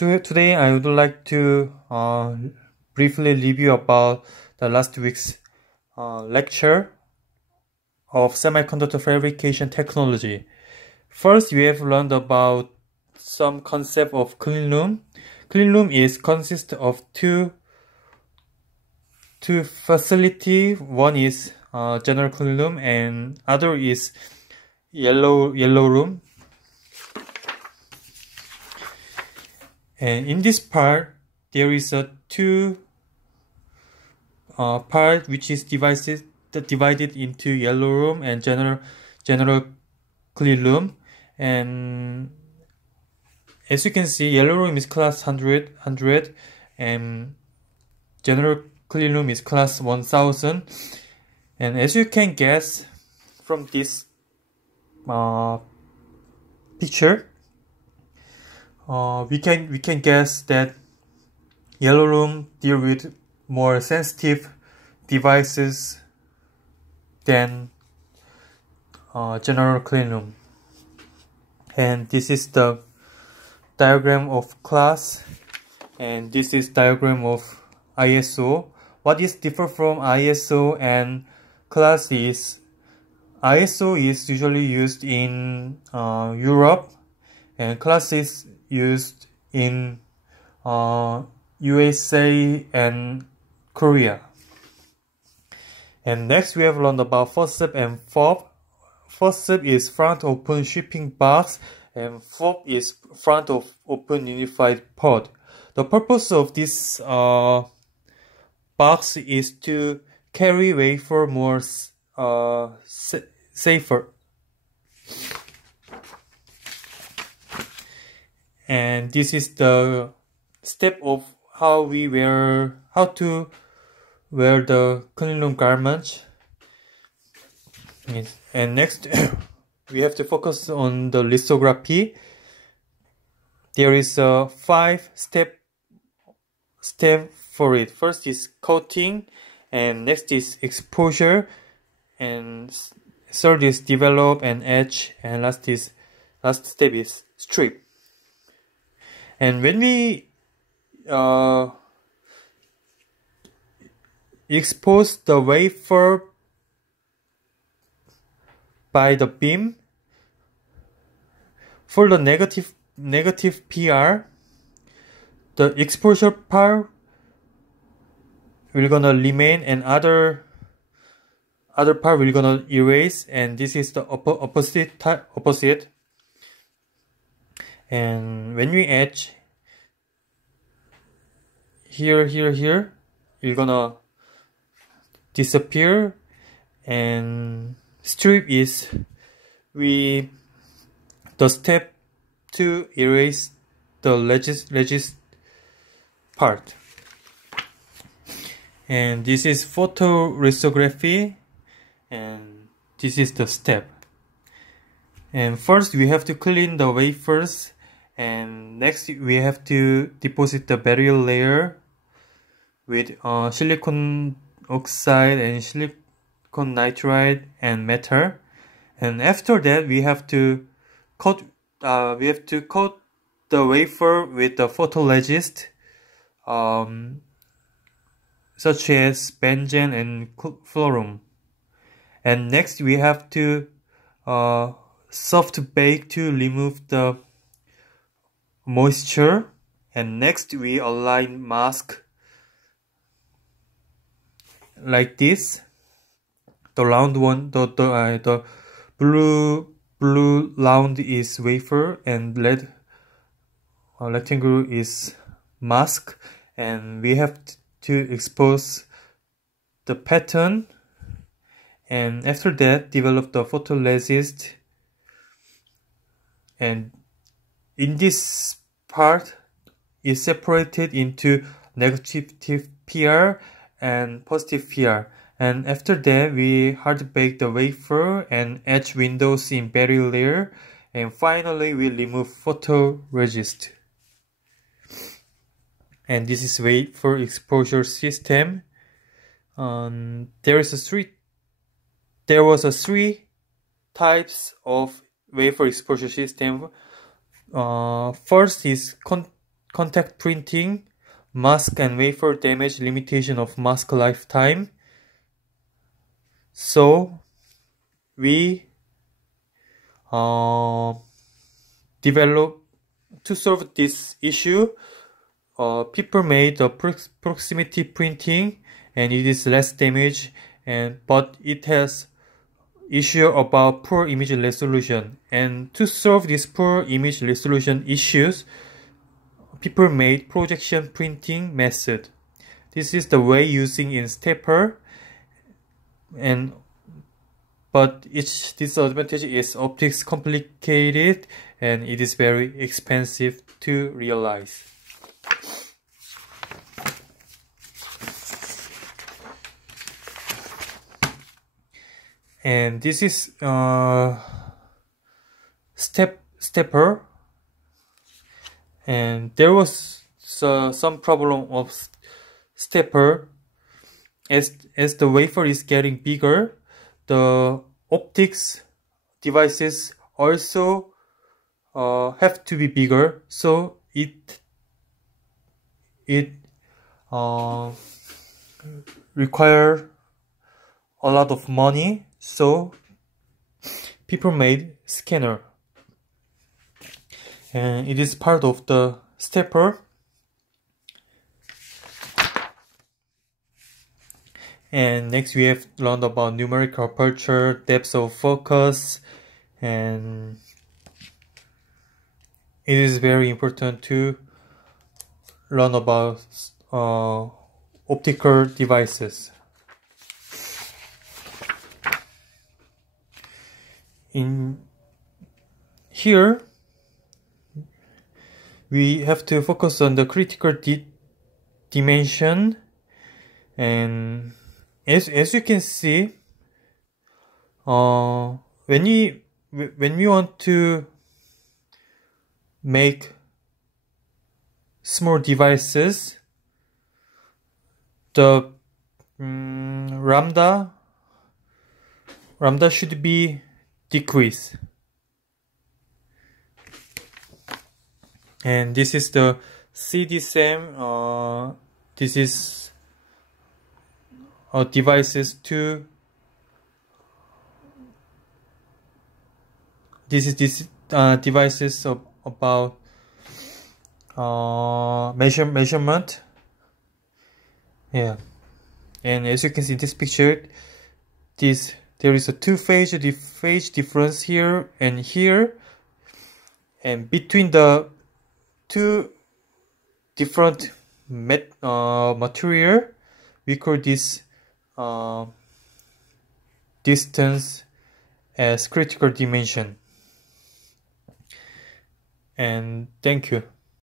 Today I would like to briefly review about the last week's lecture of semiconductor fabrication technology. First, we have learned about some concept of clean room. Clean room consists of two facility. One is general clean room and other is yellow room. And in this part, there is a two part which is divided into yellow room and general clean room. And as you can see, yellow room is class 100, and general clean room is class 1000. And as you can guess from this picture, we can guess that yellow room deal with more sensitive devices than general clean room. And this is the diagram of class, and this is diagram of ISO. What is different from ISO and class is ISO is usually used in Europe, and class is used in USA and Korea. And next we have learned about FOB and FOB. FOB is front open shipping box, and FOB is front of open unified pod. The purpose of this box is to carry wafer more safer. And this is the step of how to wear the clean room garment. And next, we have to focus on the lithography. There is a 5-step for it. First is coating, and next is exposure, and third is develop and etch, and last step is strip. And when we expose the wafer by the beam, for the negative PR, the exposure part will gonna remain and other part will gonna erase, and this is the opposite. And when we etch here, it's gonna disappear. And strip is the step to erase the ledges part. And this is photolithography, and this is the step. And first we have to clean the wafers, and next we have to deposit the barrier layer with silicon oxide and silicon nitride and metal. And after that we have to coat the wafer with the photoresist such as benzene and fluorine. And next we have to soft bake to remove the moisture. And next we align mask like this. The round one, the blue round is wafer, and red rectangle is mask. And we have to expose the pattern, and after that develop the photoresist. And in this part is separated into negative PR and positive PR. And after that we hard bake the wafer and etch windows in barrier layer, and finally we remove photoresist. And this is wafer exposure system. There was three types of wafer exposure system. First is contact printing, mask and wafer damage limitation of mask lifetime. So we develop to solve this issue. People made the proximity printing, and it is less damage, but it has issue about poor image resolution. And to solve this poor image resolution issues, people made projection printing method. This is the way using in stepper, but its disadvantage is optics complicated and it is very expensive to realize. And this is stepper, and there was some problem of stepper. As the wafer is getting bigger, the optics devices also have to be bigger, so it require a lot of money. So people made scanner, and it is part of the stepper. And next we have learned about numerical aperture, depth of focus, and it is very important to learn about optical devices. In here, we have to focus on the critical dimension, and as you can see, when we want to make small devices, the lambda should be decreased. And this is the CD-SEM. This is devices to devices about measurement. Yeah, and as you can see in this picture, there is a two-phase difference here and here, and between the two different material, we call this distance as critical dimension. And thank you.